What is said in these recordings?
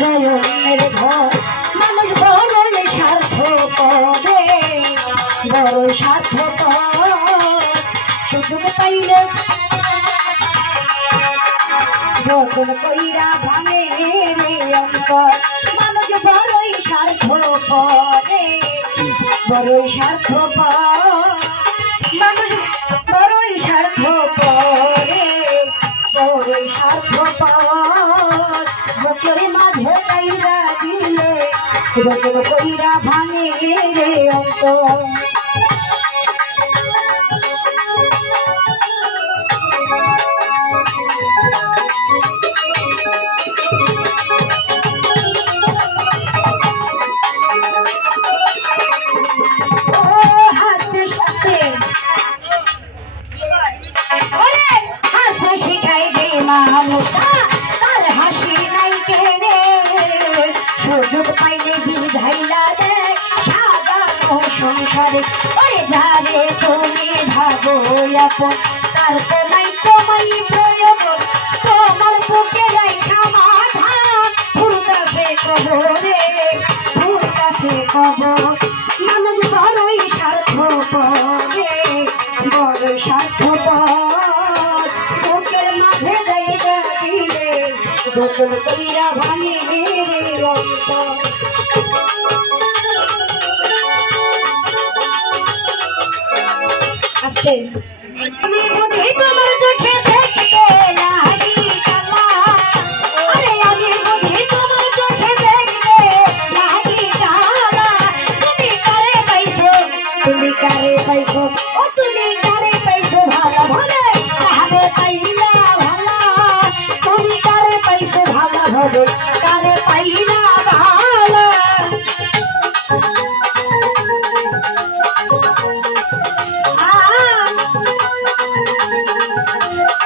যায় অন্যের ঘর মানুষ বড় স্বার্থ করে বড় স্বার্থ সুযোগ পাইলে যখন কইরা ভাঙে রে অন্তর। মানুষ বড়ই স্বার্থ করে বড়ই স্বার্থ মানুষ বড়ই স্বার্থ করে বড়ই স্বার্থ বুকের কইরা দিলে যখন কইরা ভাঙে রে অন্তর। সুযোগ পাইলে বিধাইলা দেখ সাজানো সংসারে, ওরে যারে তুমি ভাবো আপন। তার তোমায় তোমায় প্রয়োজন, তোমার বুকে রাইখা গোকুল কইরা ভাঙে রে আমি বুঝি তোমার চোখে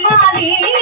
Maria.